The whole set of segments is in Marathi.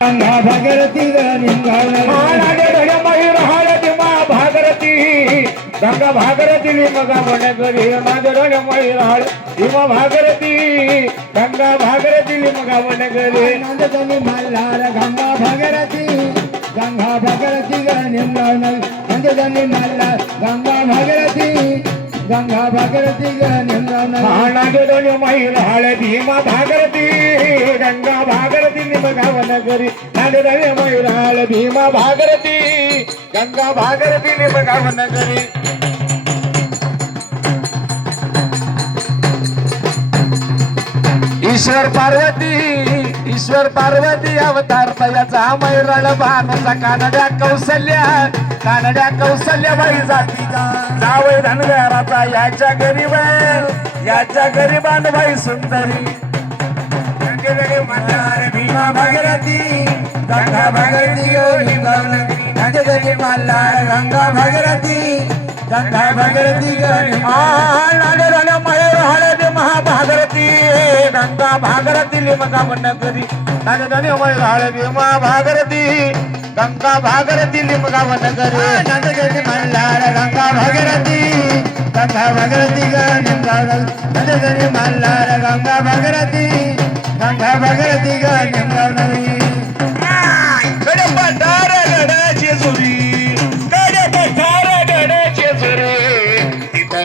गंगा भागीरथी भागीरथी गंगा भागीरथी मगा वनगरी नाजरणे मैराळ भीमा भागीरथी गंगा भागीरथी मगा वनगरी नाजरणे मल्हार गंगा भागीरथी निमगावन नाजरणे मल्हार गंगा भागीरथी निमगावन नाजरणे मैराळ भीमा भागीरथी गंगा भागीरथी मगा वनगरी नाजरणे मैराळ भीमा भागीरथी गंगा भागीरथी मगा वनगरी ईश्वर पार्वती अवतार तयाचा मैराळ भानुचा कानड्या कौसल्याबाई जातीचा जावई धनगराचा याच्या गरीबान बाई सुंदरी मल्हार भीमा भागीरथी गंगा भागीरथी मल्हार गंगा भागीरथी महाभागरथी गंगा भागीरथी मगा वनगरी नाजरणे मैराळ भीमा भागीरथी गंगा भागीरथी मगा वनगरी नाजरणे मल्हार गंगा भागीरथी नाजरणे मल्हार गंगा भागीरथी निमगावन कडे पठार गडाची सुरी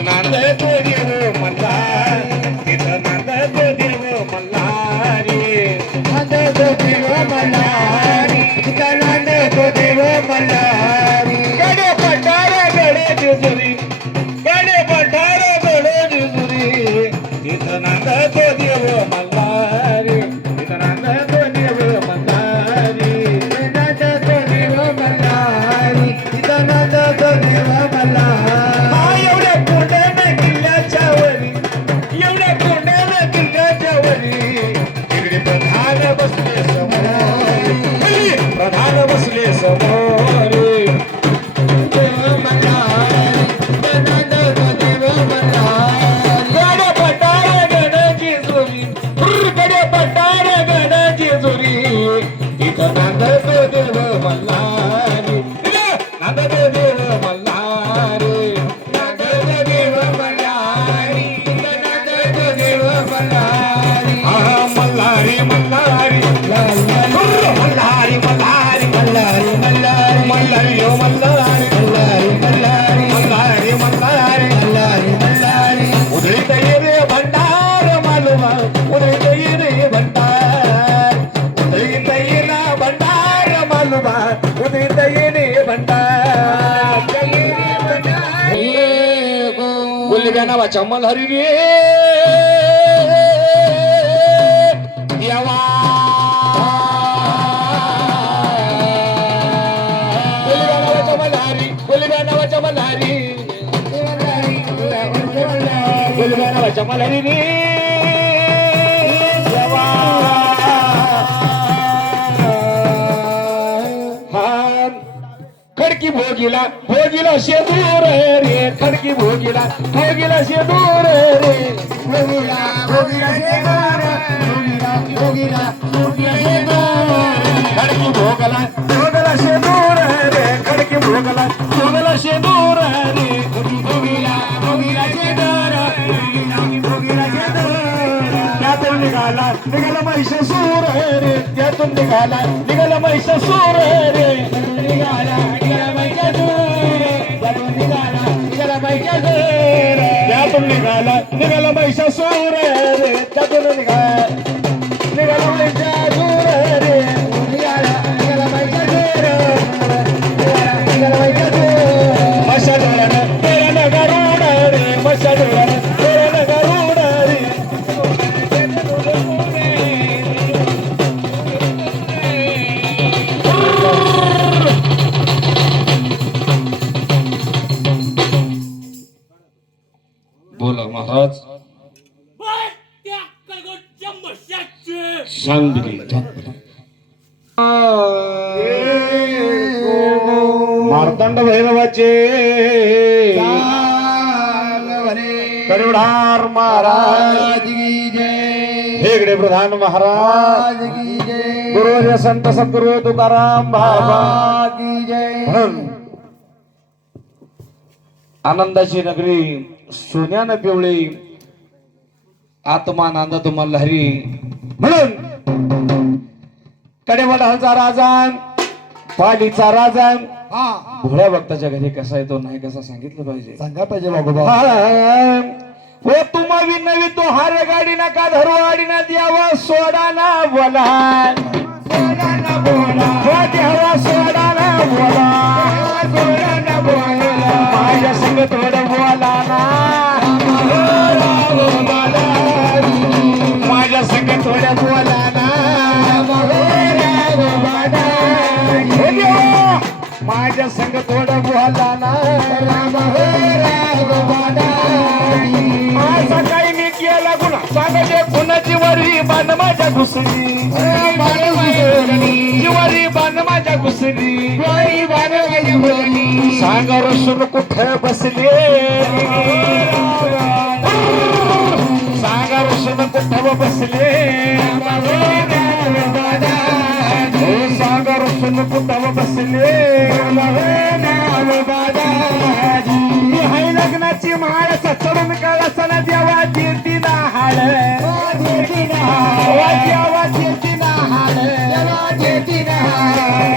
नांद तो देव मल्हार तिथं नांद तो देव मल्हारी नांद तो देव मल्हारी तिथं नांद तो देव मल्हारी कडे पठार गडाची सुरी तिथं नांद तो देव मल्हारी तिथं नांद तो देव मल्हारी नांद तो देव मल्हारी तिथं नांद तो देव मल्हारी प्रधान बसले समोर गडे पठार गडाची जोरी गडे पठार गडाची जोरी इथं नांद तो देव मल्हारी नांद तो देव मल्हारी नांद तो देव मल्हारी नांद तो देव मल्हारी मल्हारी मल्हारी मल्हारी मल्हारी मल्हारी मल्हारी मल्हारी ओ मल्हारी मल्हारी मल्हारी मल्हारी मल्हारी मल्हारी मल्हारी उधळीत रे भंडार मालुमा उधळीत रे भंडार उधळीत ना भंडार मालुमा उधळीत रे भंडार बोलल्या नावाच्या मल्हारी रे देवा मल्हारी रे देवा खडकी भोगीला शेदूर रे खडकी भोगीला शेदूर रे भोगीला खडकी भोगला शेदूर रे खडकी भोगला शेदूर रे भोगीला शेदूर त्यातून निघाला महिषासूर रे त्यातून निघाला महिषासूर रे निघाला महिषासूर त्यातून निघाला महिषासूर रे त्यातून निघाला महिषासूर रे निघाला महिषासूर मशा डोळ्यानं तेरा नगारूड रे मशा डोळ्यानं तेरा नगारूड रे बोला महाराज सांगली मार्तंड भैरवाचे करुणार महाराज की जय। भिडे प्रधान महाराज की जय गुरुवर्य संत सद्गुरु तुकाराम बाबा की जय म्हणून आनंदाची नगरी सोन्यानं पिवळी आत्मानंद तुम्हाला हरी म्हणून कडेवडाचा राजा पालीचा राजा हा भोळ्या भक्ताच्या घरी कसा येतो नाही कसा सांगितलं पाहिजे सांगा पाहिजे बाबा हो तुम्हा नवी तो हार गाडी नका धरू आडी ना द्यावा सोडा ना बोला सोडा ना बोला हो द्यावा सोडा ना बोला सोडा ना बोला माझ्या संग थोडं बोला ना माझ्या संग थोडं बोला ना हो देवा माझ्या संग थोडं बोला ना सकाळी मी केला गुन्हा सांगायचे गुन्हाची वरी बांध माझ्या घुसली जिवारी बांध माझ्या घुसली सांगा रसून कुठे बसले सांगा रसून कुठे बसले सांगा रसून कुठे बसले हाय लग्नाची माळ चढून कळसना देवा देती ना हाड देवा देती ना हाड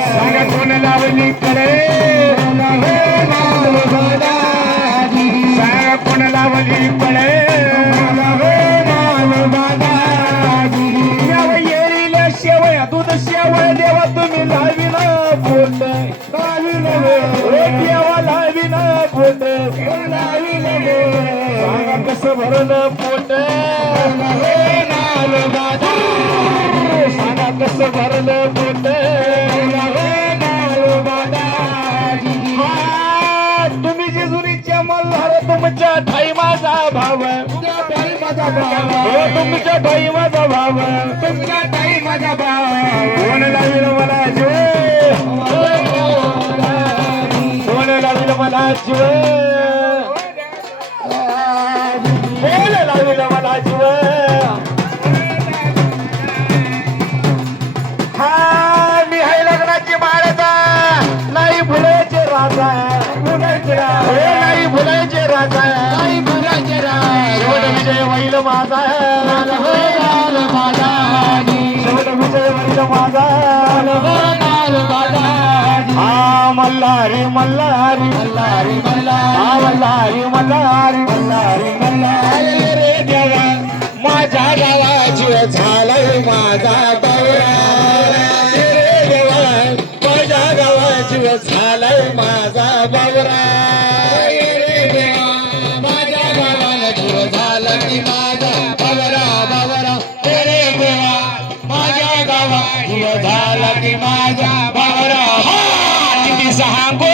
सांगा कोण लावली कडे सांगा कोण लावली कडे येईल शेवया दूध शेवया देवा तुम्ही लावी ना बोल देवा लावी ना बोल सांगा कसं भरलं पोट सांगा कसं भरलं पोट तुम्ही जेजुरीच्या मल्हार तुमच्या ठाई माझा भाव तुमच्या ठाई माझा भाव तुमच्या ठाई माझा भाव कोण लावील मला जीव कोण लावील मला जीव कोण लावील मला जीव हा मी हाय लग्नाची माळचा नाही भुलायचे राजा नाही भुलायचे राजा नाही भुलायचे राजा विजय वैल माझा विजय वैल माझा हा मल्हारी मल्हारी मल्हारी मल्हारी मल्हारी मल्हारी मल्हारी रे देवा माझ्या गावाची झालाय माझा दौरा रे देवा माझ्या गावाची झालाय माझा बाबरा रे देवा माझ्या गावाला जीव झाला की माझा बाबरा बाबरा रे देवा माझ्या गावा जीव झाला की माझा बाबरा किती सांगो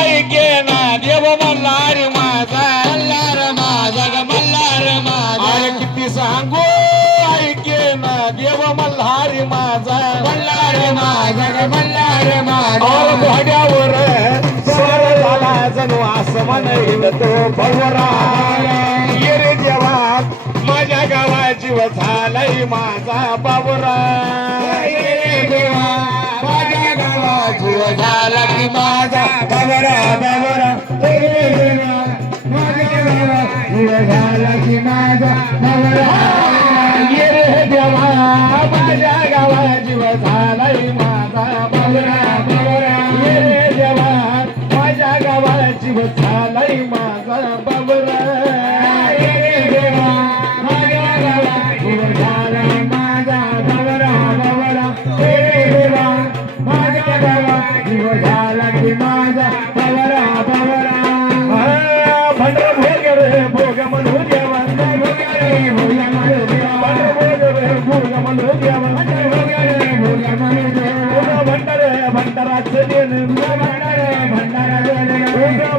ऐके ना देव मल्हार माझा मल्हार माझा ग मल्हार माझा किती सांगो ऐके ना देव मल्हार माझा मल्हार माझा ग मल्हार माझा घोड्यावर स्वर झाला जणू आसमान येईल तो भवरा ये रे देवा माझ्या गावा जीव झालाय माझा बाबरा ये रे देवा माझ्या गावा जीव झाला की माझा बाबरा बाबरा ये रे देवा माझ्या गावा जीव झाला की माझा बाबरा ये रे देवा माझ्या गावा जीव झालाय माझा बाबरा बाबरा ये रे देवा माझ्या गावा जीव झालाय माझा बाबरा ये रे देवा माझ्या गावा जीव झालाय माझा बाबरा बाबरा ये रे देवा माझ्या गावा जीव झाला की माझा बाबरा बाबरा भंडर भोग रे भोग म्हणू देवा भोग रे भोग म्हणू देवा भोग रे भोग म्हणू देवा भोग रे भोग म्हणू देवा भंडर भंडाराचं देण भंडार भंडाराचं देण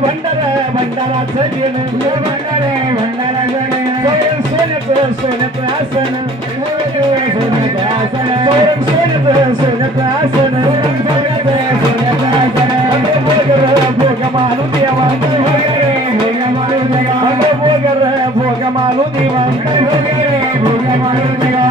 भंडार भंडाराचं देण भंडार भंडाराचं देण सोन्याचं सोन्याचं आसन सोन्याचं आसन सोन्याचं सोन्याचं आसन सोन्याचं सोन्याचं आसन भोग रे भोग मानू देवा भोग रे भोग मानू देवा भोग रे भोग मानू देवा भोग रे भोग मानू देवा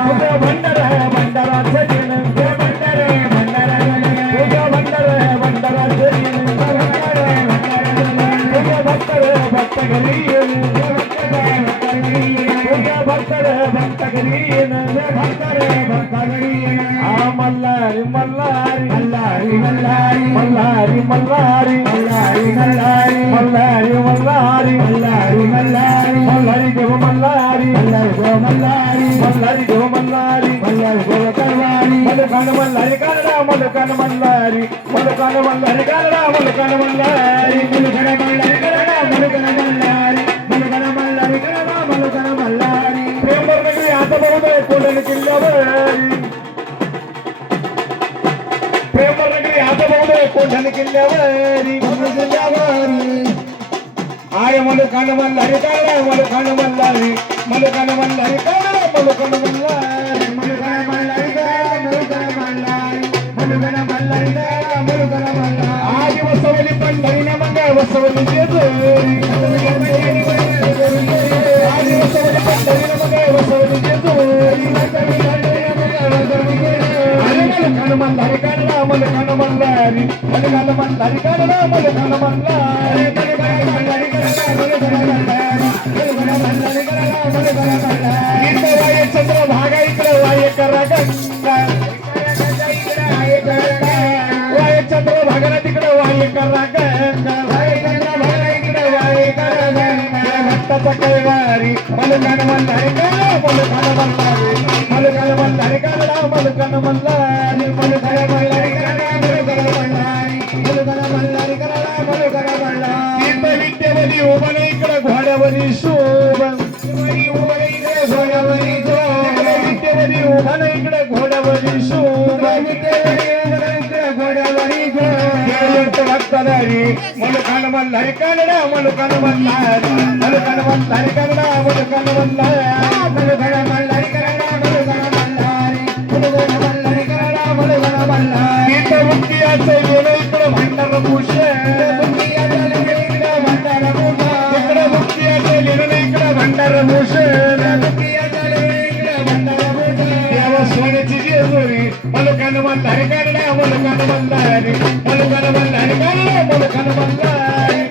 मल्हारी मल्हारी मल्हारी मल्हारी मल्हारी मल्हारी मल्हारी मल्हारी मल्हारी मल्हारी मल्हारी मल्हारी देव मल्हारी मल्हारी गो मल्हारी मल्हारी देव मल्हारी मल्हारी गो करवाणी मलकान मल्हारी कानडा मलकान मल्हारी मलकान मल्हारी कानडा मलकान मल्हारी मुलगण मल्हारी करडा मुलगण मल्हारी मुलगण मल्हारी करडा मुलगण मल्हारी प्रेमर नगरी आता बघतोय कोंढण किल्ल्यावरी प्रेमर नगरी आता बघतोय कोंढण किल्ल्यावरी आय मलकान मल्हारी कानडा मलकान मल्हारी मलकान मल्हारी कानडा मलकान मल्हारी मुलगण मल्हारी करडा मुलगण मल्हारी मुलगण मल्हारी करडा मुलगण मल्हारी आदि वसवली पंढरी न मंगळ वसवली जेजुरी आदि वसवली पंढरी न मंगळ वसवली जेजुरी मलकान मल्हारी कानडा मलकान मल्हारी मलकान मल्हारी कानडा मलकान मल्हारी इकडे वाय चंद्र भागा इकडे वाय करा गंगा वाय चंद्र भागाला तिकडे वाय करा गंगा भक्ताचा कैवारी मलकान मल्हारी कानडा मलकान मल्हारी मलकान मल्हारी कानडा मलकान मल्हारी मलकान मल्हारी कानडा मलकान मल्हारी मलकान मल्हारी कानडा मलकान मल्हारी विद्यावली उभा इकडे घोड्यावरी शोभ विद्यावली उभा इकडे घोड्यावरी शोभ भक्तधारी मलकान मल्हारी कानडा मलकान मल्हारी मलकान मल्हारी कानडा मलकान मल्हारी मुलगण मल्हारी करडा मुलगण मल्हारी मुलगण मल्हारी करडा मुलगण मल्हारी इथं मुक्तियाचं गेलं इकडं भांडार भूषण इकडं मुक्तियाचं लिहिलं इकडं भांडार भूषण देवा सोन्याची जेजुरी मलकान मल्हारी कानडा मलकान मल्हारी मलकान मल्हारी कानडा मलकान मल्हारी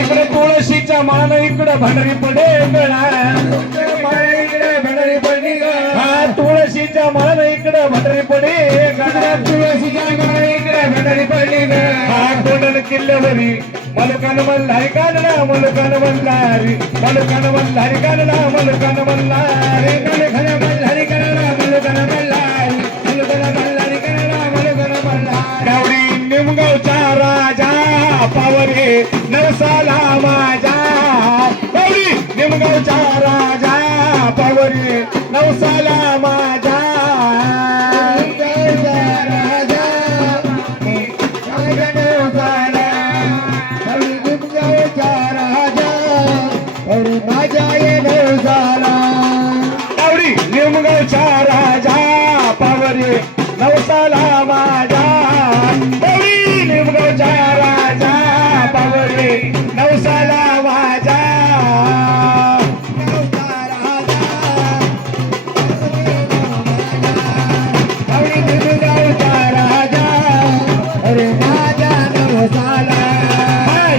इकडे तुळशीच्या मान इकडं भंडारी पडे गळा हा तुळशीच्या मान इकडं भंडारी पडे गळा हा कोंढण किल्ल्यावरी मलकान मल्हारी कानडा मलकान मल्हारी मलकान मल्हारी कानडा मलकान मल्हारी मुलगण मल्हारी करडा मुलगण मल्हारी मुलगण मल्हारी करडा मुलगण मल्हारी गावडी निमगावचा राजा पावरे नवसाला माझा गावडी निमगावचा राजा पावरे नवसाला माझा गावडी निमगावचा राजा पावरे नवसाला माझा गावडी निमगावचा राजा पावरे नवसाला माझा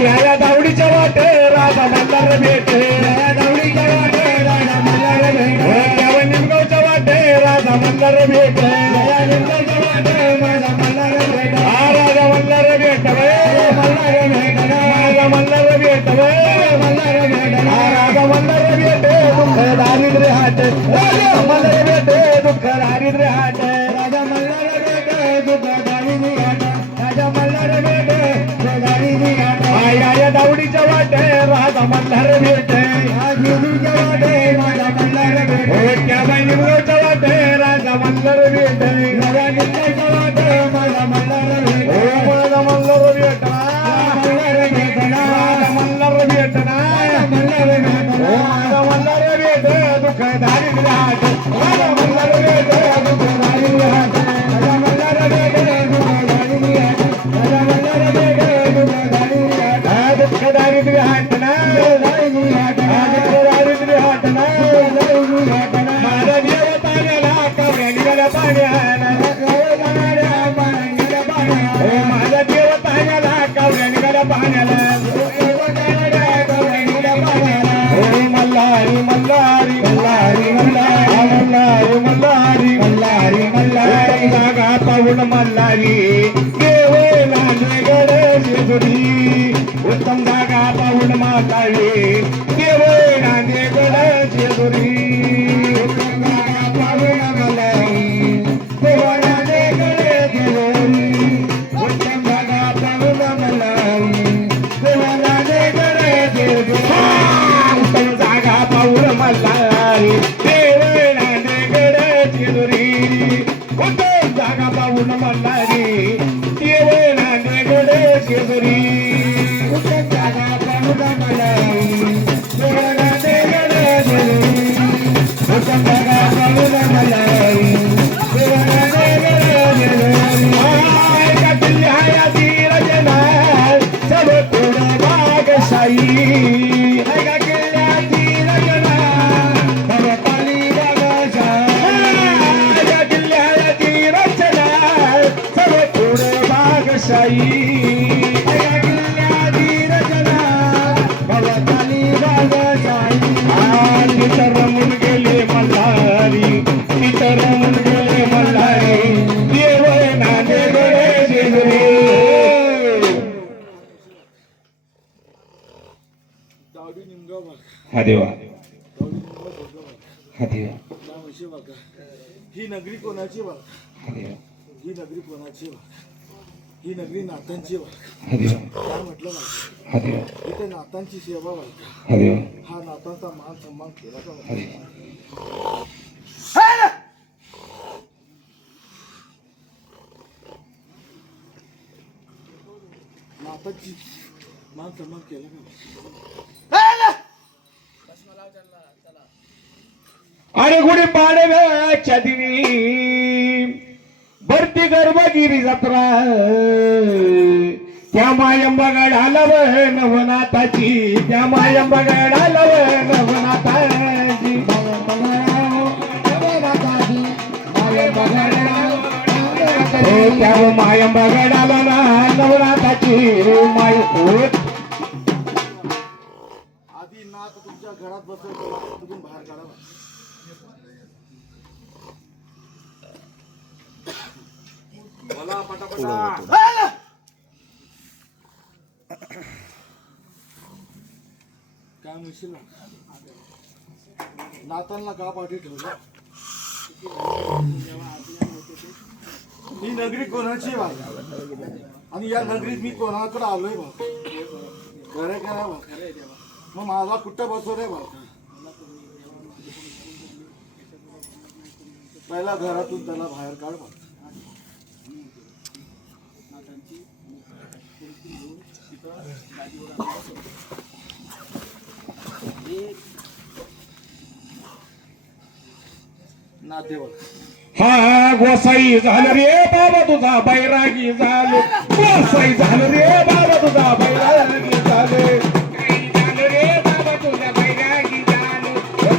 या दावडीच्या वाटे राजा मल्हार भेटे निमगावच्या वाटे राजा मल्हार भेटे राजा मल्हार भेट राजा मल्हार भेट राजा मल्हार भेटे दुःख दारिद्र्य हाट राजा मल्हार भेटे दुःख दारिद्र्य हाट राजा मल्हार भेटे दुःख दारिद्र्य हाट राजा मल्हार भेटे दारिद्र्य हाट या दावडीच्या वाटे राजा मल्हार भेटे त्या बाई निमगावच्या वाटे राजा मल्हार भेटे माझा मल्हार भेटना मल्हार भेटना माझा मल्हार भेटे दुःख दारिद्र्य हाट माझा मल्हार भेटे दुःख दारिद्र्य हाट राजा मल्हार भेटे दुःख दारिद्र्य हाट ना दारिद्र्य हाट ना माझा देव पाण्याला कवऱ्या निघाल्या पाण्याला माझा देव पाण्याला कवऱ्या निघाल्या पाण्याला मल्हारी मल्हारी मल्हारी मल्हारी सोडून मल्हारी देव नांदेड शेजारी जागा पाहुणा मल्हारी देव नांदेड शेजारी जागा पाहुणा मल्हारी देव नांदेड शेजारी का किल्ल्याची रचना सब थोडं बागशाही ऐका किल्ल्याची रचना भगवताली बागशाही या किल्ल्याची रचना सब थोडं बागशाही ऐका किल्ल्याची रचना भगवताली बागशाही तिथं रमून गेले मल्हारी तिथं रमून गेले मल्हारी देव नांदेड शेजारी हा देवा हा देवा ही नगरी कोणाची बा हा देवा ही नगरी कोणाची बा ही नगरी नातांची बा हा देवा काय म्हटलं ना हा देवा इथे नातांची सेवा बा हा देवा हा नातांचा मान सन्मान केला का हा देवा नातांची मान सन्मान केला का अरे गुढी पाडव्याच्या दिनी भरती गर्भगिरी जत्रा त्या मायंबगडाला नवनाथाची त्या मायंबगडाला नवनाथाची त्या मायंबगडाला नवनाथाची माय आधी नात तुमच्या घरात बसवतो तुम्ही बाहेर काढा बा. बोला पटापटा काय म्हणशील ना? नातांना का पाठी ठेवलं ही नगरी कोणाची बा आणि या नगरीत मी कोणाकडे आलोय बा खरं काय बा मग माझा कुठं बसव रे बा पहिला घरातून त्याला बाहेर काढ बा नातेवाईक हा गोसाई झालं रे बाबा तुझा बैरागी झालो गोसाई झालं रे बाबा तुझा बैरागी झालो काही झालं रे बाबा तुझा बैरागी झालो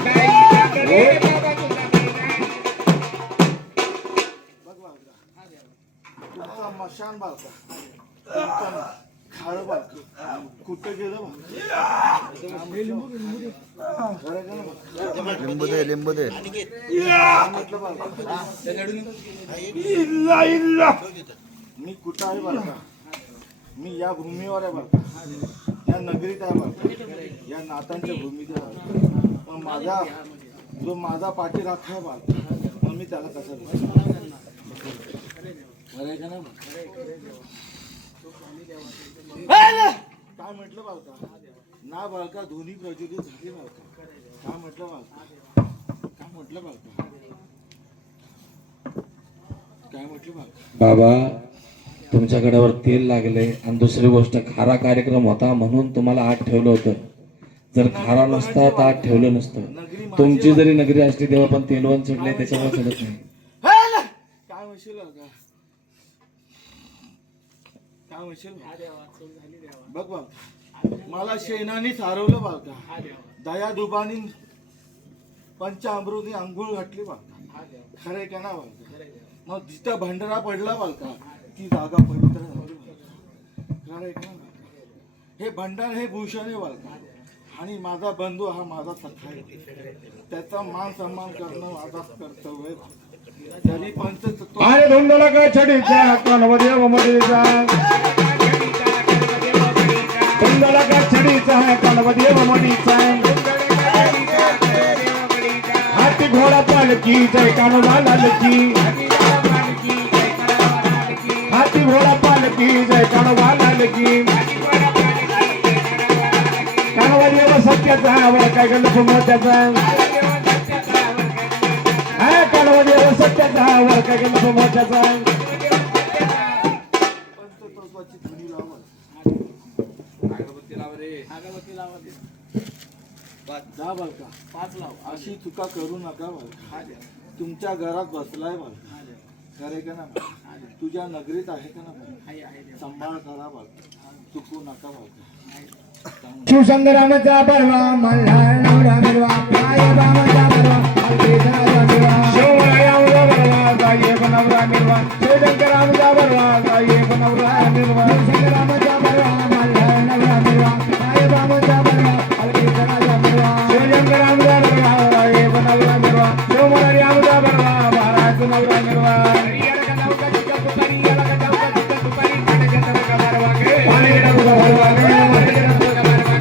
काही झालं रे बाबा तुझा बैरागी बघ बाळका तुमचा मशान बाळका तुमचा खाळ बाळका कुठं गेलं बा खरं का ना बा? लिंबू दे लिंबू दे काय म्हटलं बाळका इल्ला इल्ला मी कुठं आहे बाळका मी या भूमीवर आहे बाळका या नगरीत आहे बाळका या नातांच्या भूमीत आहे बाळका पण माझा जो माझा पाठी राखा आहे बाळका मग मी त्याला कसं खरं आहे का ना काय म्हटलं बाळका ना बाळका दोन्ही प्रज्वलित झाली बाळका काय म्हटलं बाळका काय म्हटलं बाळका काय म्हटलं बाळका बाबा तुमच्या गड्यावर तेल लागले आणि दुसरी गोष्ट खारा कार्यक्रम होता म्हणून तुम्हाला आत ठेवलं होतं. जर खारा नसता तर आत ठेवलं नसतं. तुमची जरी नगरी असली तेव्हा पण तेलवण सुटले त्याच्यामुळे सुटत नाही. काय म्हणशील बाळका काय म्हणशील बघ बाळका मला शेणानेच हरवलं बाळका दया दुबानी पंचामृती अंघोळ घातली बाळका खरे का ना बाळका मग जिथं भंडारा पडला बाळका ती जागा पवित्र झाली बाळका खरे का ना बाळका हे भंडार हे भूषण आहे बाळका आणि माझा बंधू हा माझा सखा आहे त्याचा मान सन्मान करणं माझा कर्तव्य आहे बाळका. तरी पंच अरे धुंडला का छडीचा कणवदेव मडीचा धुंडला का छडीचा कणवदेव मडीचा हाती घोडा पालकी जय कानोबा लालकी हाती घोडा पालकी जय कानोबा लालकी कानोबा सत्याचा वर काय गल्ल मोत्याचा हा कानोबा सत्याचा वर काय गल्ल मोत्याचा जा बालका 5 लाव. अशी चुका करू नका बालका. तुमच्या घरात बसलाय बालका. करे का ना तुझ्या नगरीत आहे का ना बालका. सांभाळ करा बालका. चुकू नका बालका. शिवशंकरामचा परवा मल्हार नवरा मिरवा काय बाबाचा परवा अलकेचा मिरवा शिवरायाचा बरवा गाये बनवरा निर्वा शिवशंकराचा बरवा गाये बनवरा निर्वा शिवशंकरामचा परवा मल्हार नवरा मिरवा काय बाबाचा परवा अलकेचा मिरवा शिवशंकराचा बरवा गाये बनवरा निर्वा शिवरायाचा बरवा महाराज नवरा निर्वा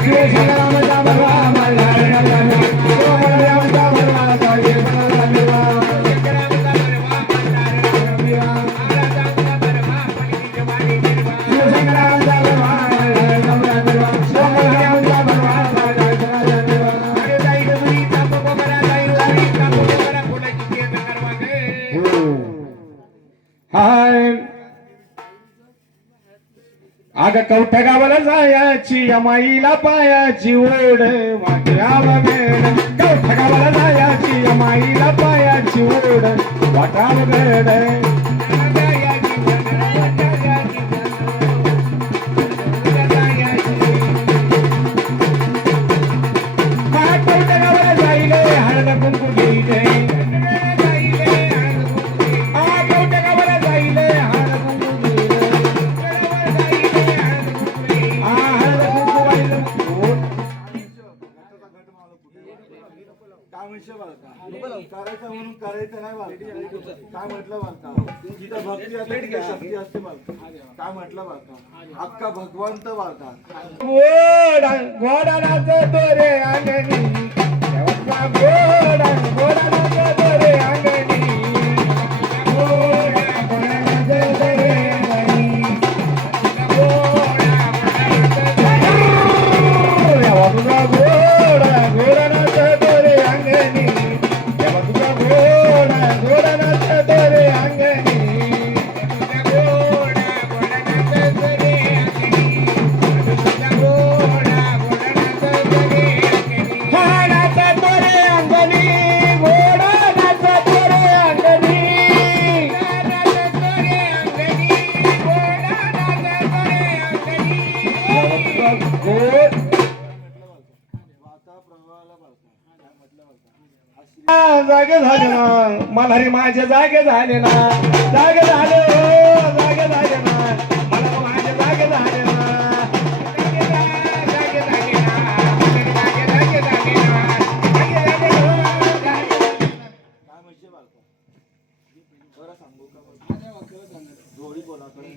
शिवशंकरामचा परवा मल्हार नवरा मिरवा शिवरायाचा परवा काय बाबाचा मिरवा शिवशंकरामचा परवा मल्हार नवरा मिरवा शिवरायाचा परवा अलकेचा मिरवा हाय आग कवठ्या गावाला जायाची या माईला पायाची ओढ वाट्याला वेड कवठ्या गावाला जायाची या माईला पायाची ओढ वाटाला वेड कवठ्या गावाला जाईले हळद कुंकू घेईले कवठ्या गावाला जाईले हळद कुंकू काय म्हणशील बालका. करायचं म्हणून करायचं नाही बालका. काय म्हटलं बालका. जिथं भक्ती असते तिथे शक्ती असते बालका. काय म्हटलं बालका. अक्का भगवंत बालका. गोडा नाचतो रे अंगणी देवाचा गोडा नाचतो रे अंगणी गोडा नाचतो रे अंगणी देवाचा गोडा नाचतो रे अंगणी हा नाचतो रे अंगणी गोडा नाचतो रे अंगणी गोड वाता प्रवाहाला बालका. काय म्हटलं बालका. जागे झाले ना मल्हारी माझे जागे झाले ना जागे झाले हो जागे झाले ना मला माझे जागे झाले ना काय म्हणशील बालका. बरं सांगू का बालका. जोडी कोणाकडे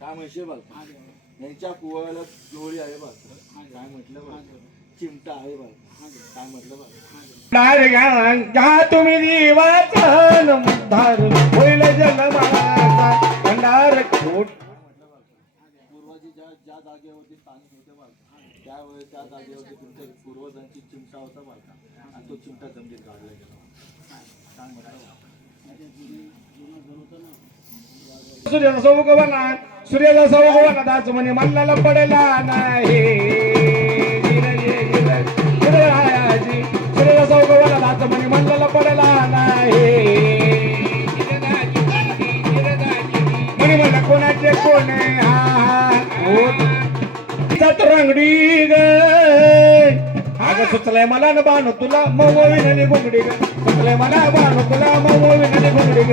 काय म्हणशील बालका. यांच्या कुवाला जोडी आहे बालका. काय म्हटलं बालका. चिमटा आहे बालका. काय म्हटलं बालका. घ्या तुम्ही जीवाचा धार होईल जन्माचा भंडार खोट पूर्वजी ज्या जागेवरती स्थानिक होते बालका त्यावेळेस त्या जागेवरती तुमच्या पूर्वजांची चिमटा होता बालका. आणि तो चिमटा जमिनीत गाडला गेला. काय म्हटलं बालका. सूर्याचा उगवना दाच म्हणे मल्लाला पडेला नाही सूर्याचा उगवना दाच म्हणे मल्लाला पडेला नाही म्हणे मला कोणाचे कोण रंगडी ग अगं सुचलंय मला न बाण तुला मऊविनाली घुंगडी ग सुचलंय मला बाण तुला मऊविनाली घुंगडी ग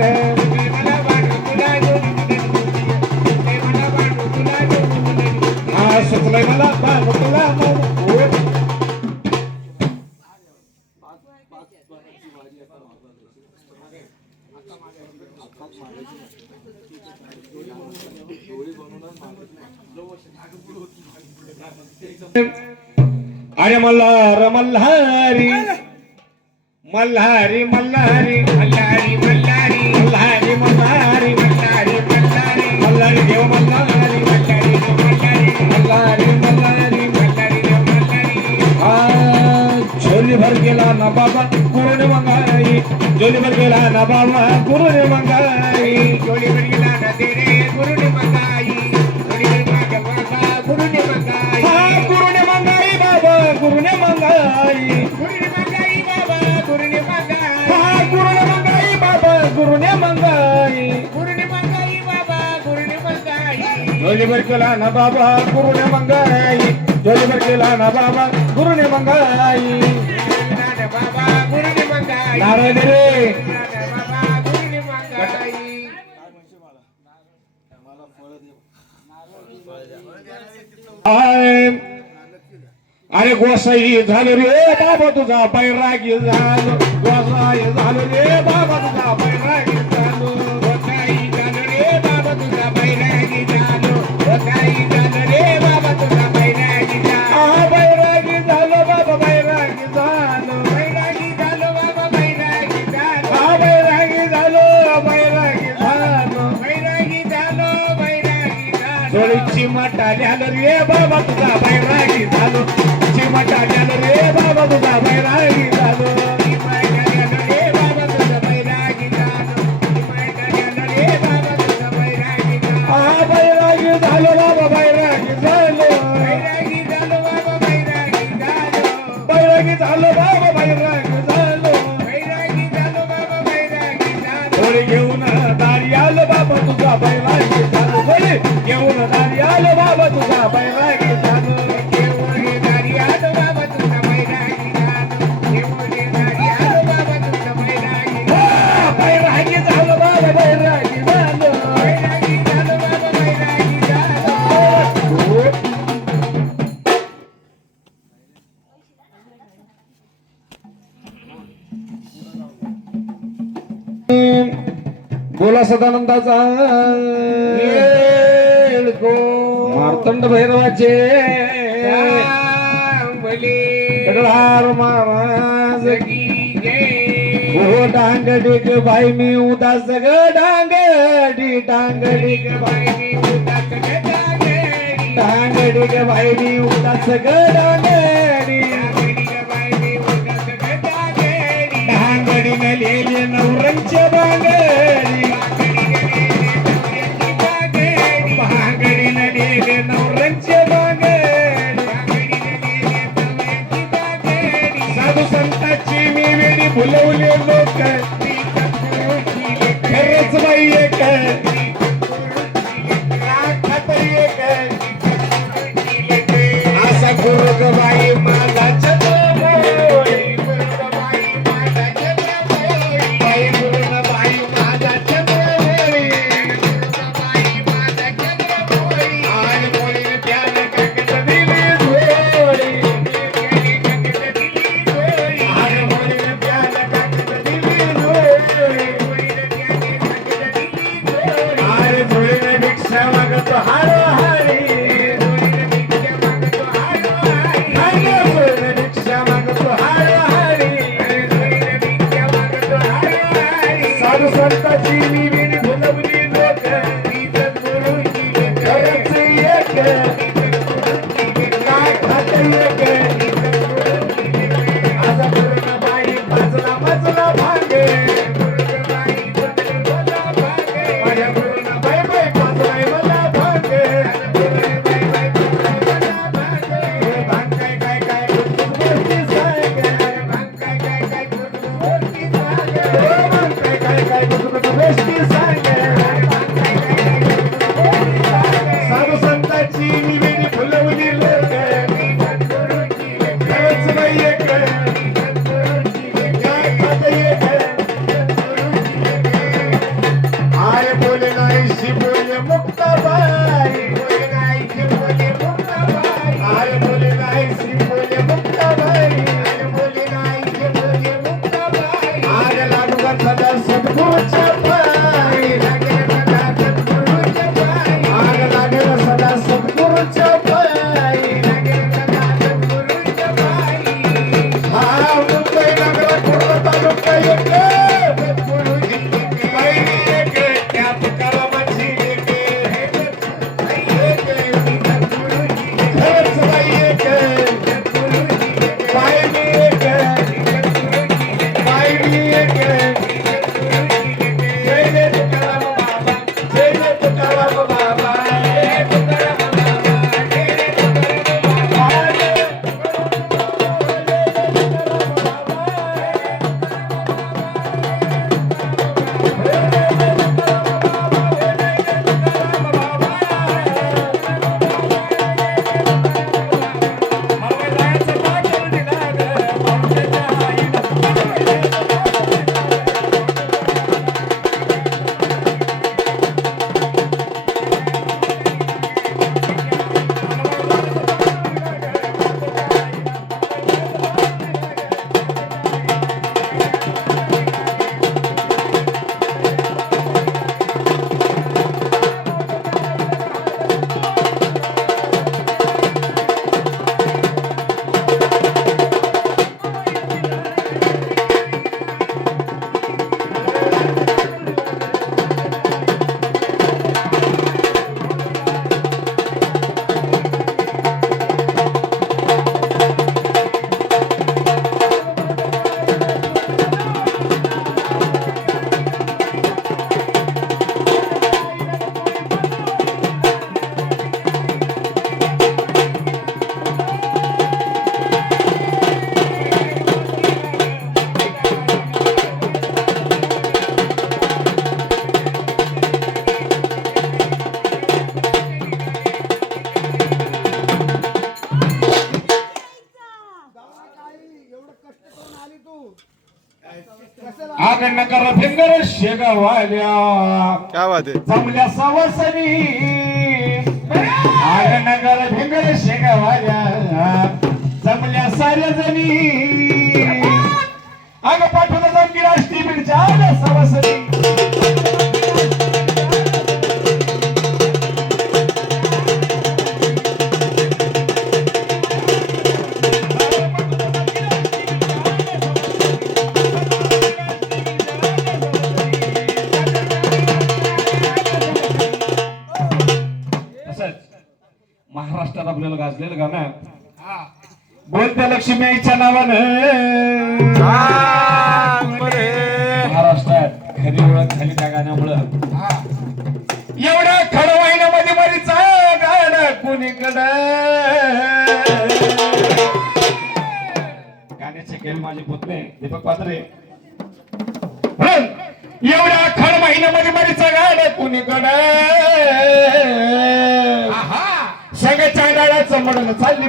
सुचलंय मला बाण तुला अरे मल्हार मल्हारी मल्हारी मल्हारी मल्हारी मल्हारी मल्हारी मल्हारी मल्हारी मल्हारी मल्हारी देव मल्हारी मल्हारी मल्हारी मल्हारी मल्हारी मल्हारी झोली भर गेला ना बाबा कोण मंगाई जोलीवर गेला ना बाबा गुरुने मंगाई जोलीवर गेला ना तेरे गुरुने मंगाई जोलीवर गेला बाबा गुरुने मंगाई गुरुने मंगाई बाबा गुरुने मंगाई गुरुने मंगाई बाबा गुरुने मंगाई गुरुने मंगाई बाबा गुरुने मंगाई गुरुने मंगाई बाबा गुरुने मंगाई जोलीवर गेला ना बाबा गुरुने मंगाई जोलीवर गेला ना बाबा गुरुने मंगाई बाबा गुरुने मंगाई नारायण रे बाबा गुरुने मंगाई मला फळ दे. अरे गोसाई झालं रे बाबा तुझा बैरागी झालो गोसाई झालं रे बाबा तुझा बैरागी झालो गोसाई झालं रे बाबा तुझा बैरागी झालो गोसाई झालं रे बाबा तुझा बैरागी झालो बैरागी झालो बाबा बैरागी झालो बैरागी झालो बाबा बैरागी झालो बैरागी झालो बैरागी झालो बैरागी झालो बैरागी झालो जोडीची मटाल्याला रे बाबा तुझा बैरागी झालो चिमटाल्याला रे बाबा तुझा बैरागी झालो चिमटाल्याला रे बाबा तुझा बैरागी झालो चिमटाल्याला रे बाबा तुझा बैरागी झालो बैरागी झालो बाबा बैरागी झालो बैरागी झालो बाबा बैरागी झालो बैरागी झालो बाबा बैरागी झालो बैरागी झालो बाबा बैरागी झालो थोडी घेऊन दारी आलो बाबा तुझा बैरागी झालो थोडी घेऊन दारी आलो बाबा तुझा बैरागी झालो घेऊन दारी आलो बाबा तुझा बैरागी झालो घेऊन दारी आलो बाबा तुझा बैरागी बैरागी झालो बाबा बैरागी झालो बैरागी झालो बाबा बैरागी झालो बोला सदानंदाचा मार्तंड भैरवाचे कडधार महाराज हो डांगडीक बाई मी उदास ग डांगडी डांगडीक बाई मी उदास ग डांगडी डांगडीक बाई मी उदास ग डांगडी डांगडीने लिहिले नवरंगचे बांगडी भांगडीने लिहिले नवरंगचे बांगडी साधू संतांची मी वेडी भुलवले लोक खरंच बाई एक एक असा गुरुग बाई माझा भिंगर शेगावाल्या क्या बात आहे जमल्या सवसनी नगर भिंगर शेगावाल्या जमल्या साऱ्या जणी अगं पाठवलं जाऊन की राष्ट्रीय बीडच्या सवसनी महाराष्ट्रात आपल्याला गाजलेलं गाणं बोलत्या लक्ष्मी आईच्या नावानं महाराष्ट्रात खरी ओळख झाली त्या गाण्यामुळं एवढ्या खडवाईनामध्ये मरीचा गाणं कुणीकडं गाण्याचे केले माझे पुतणे दीपक पात्रे एवढ्या खड महिन्यामध्ये मरीचा गाणं कुणीकडं सगळ्याच्या डाळाचं म्हणून चालली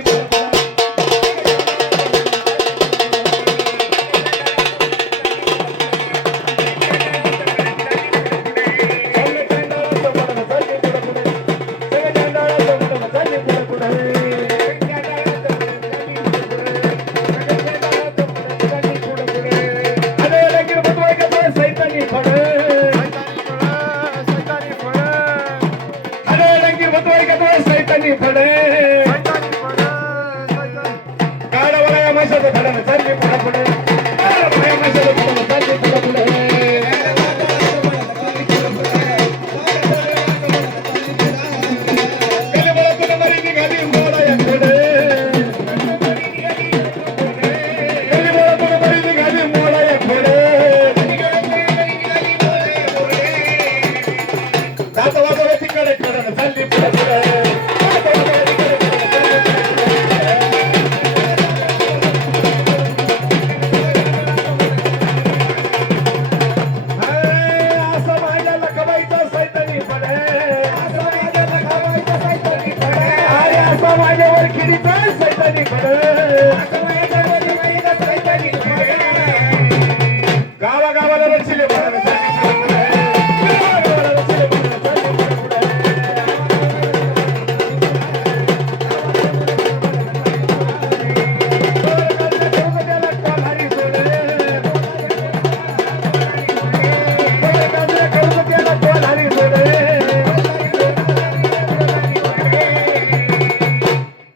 गावागावाला रचले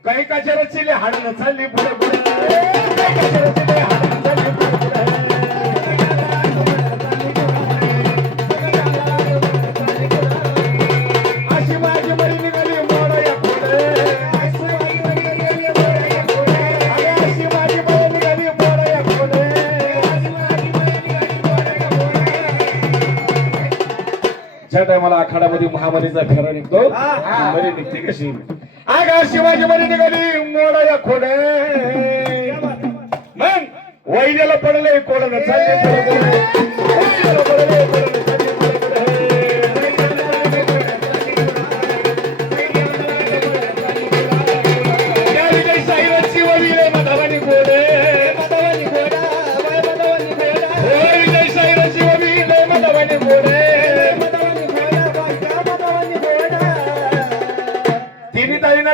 काही काच्या रचले हाडणं चालली पुढे पुढे ज्या टायमाला आखाड्यामध्ये महामारीचा फेरा निघतो मरी निघते कशी आगा शिवाजी मरी निघाली मोडा या खोडे मग वैद्याला पडले कोडलं चालले वैद्याला पडले कोडलं चालले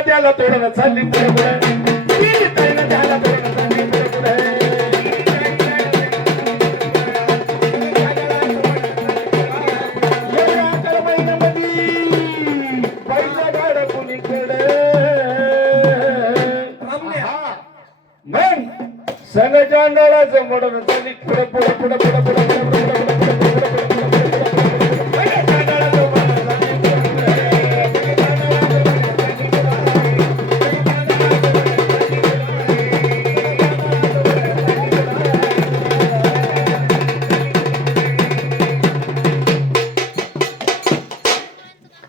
त्याला तोडणं चालली पुढे पुढे त्याला तोडणं चालली पुढे पुढे पहिला गाडा कुणीकडे मग सगळ्या अंडाळाचं मोडणं चालली पुढे पुढे